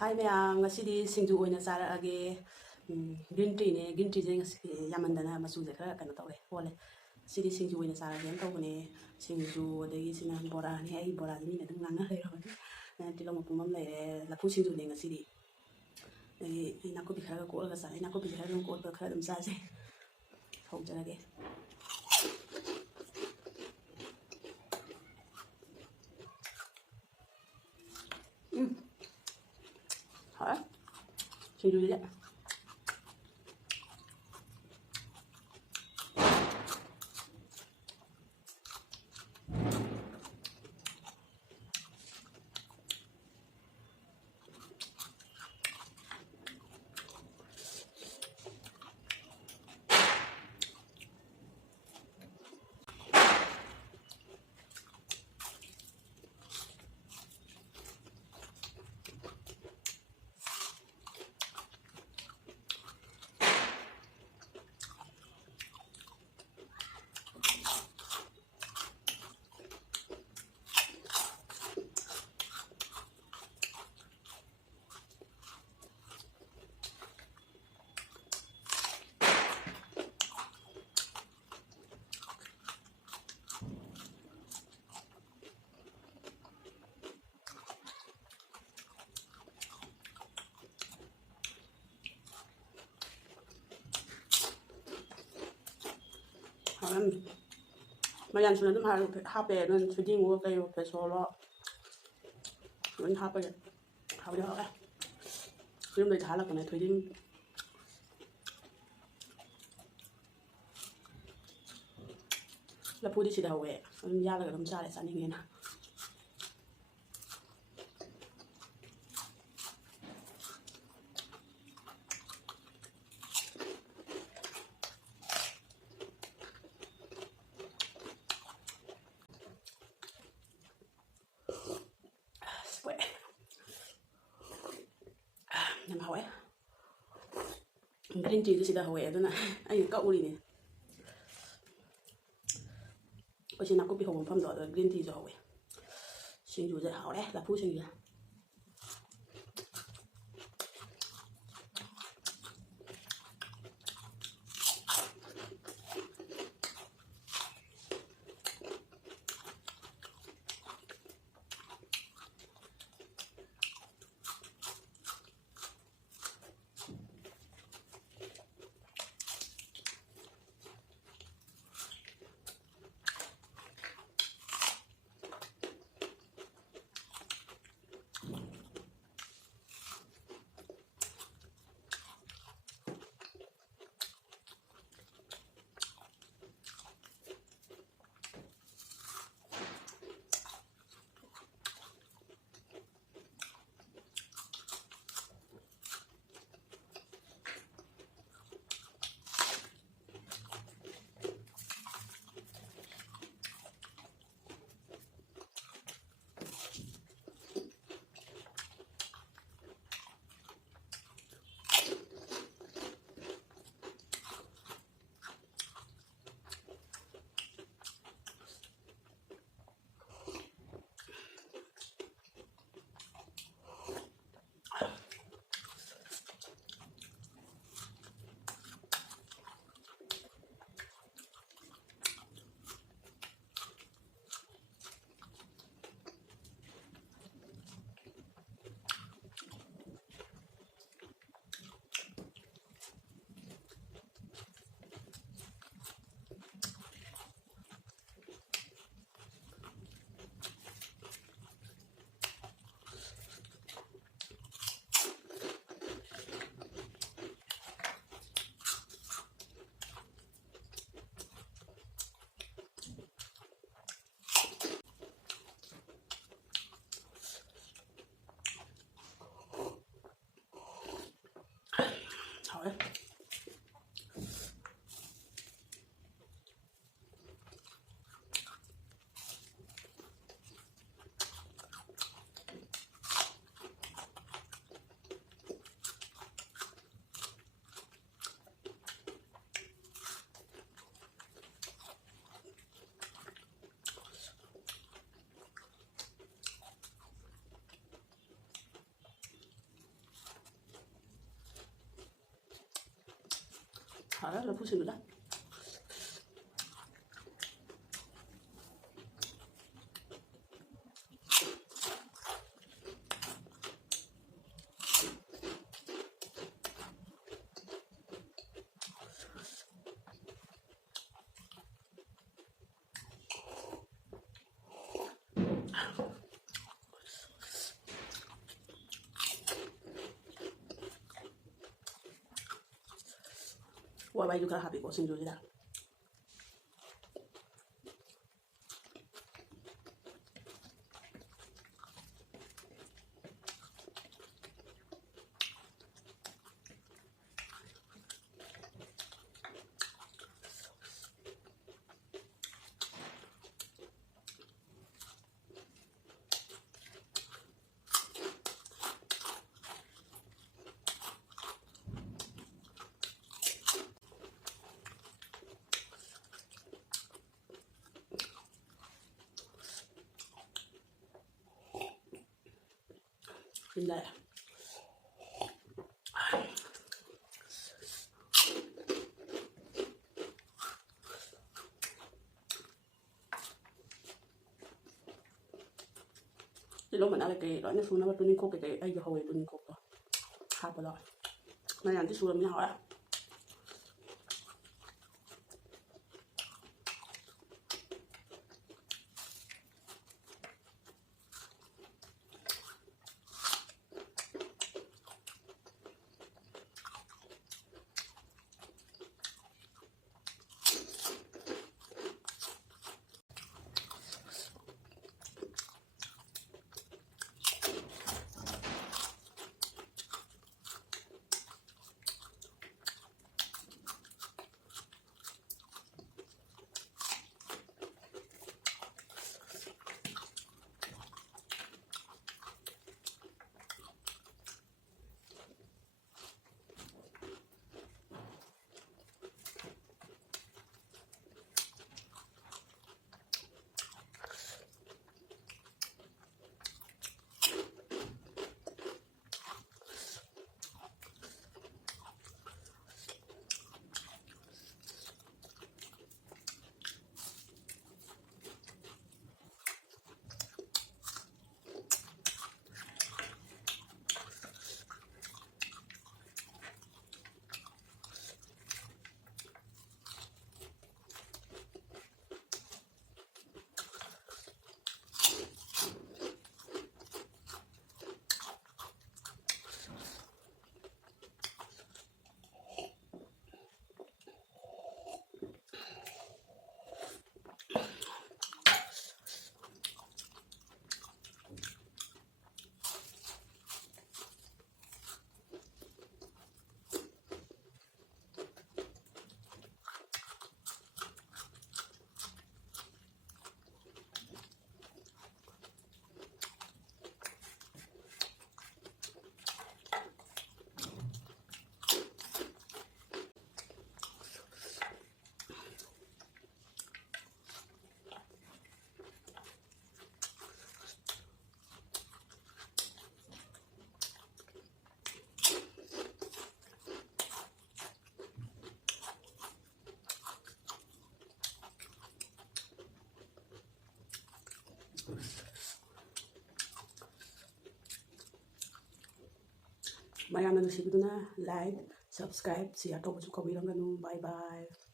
Hai mẹ, ngasi singju oina charage green tea ne green tea je ngasi yamandana masu je khara kana tawre hole sidi singju oina charage en tawne singju adagi sina bora ne ai bora ni na dum nganga le ro tilo mo pumam le la pu singju ne ngasi di ina ko bi khara ko ga sa ina ko bi khara ko khara dum sa je hau jarage hả singju je Mayan sudah tuh HP dan feeding gua kayak pesolo dan HP ya HP dia apa film dari thalak kan feeding la pudi si da we ya la gam sa le sa ni ngena nam hawe green tea si da hawe aduna ai ka uri ne có chỉ nào có bị hồng phẩm đó green tea rồi xin dù dễ hảo đấy là phú xin gì 아, 나 부시는다. Why you gotta have it? What's in that? Hindi. Lo mình ăn cái đó nó xuống nó tuần cốc cái ai giờ hồi tuần cốc đó hạt vào đó này ăn tí xuống mình hỏi mayamna nusibidu na like subscribe share to chu kawiram ganu bye bye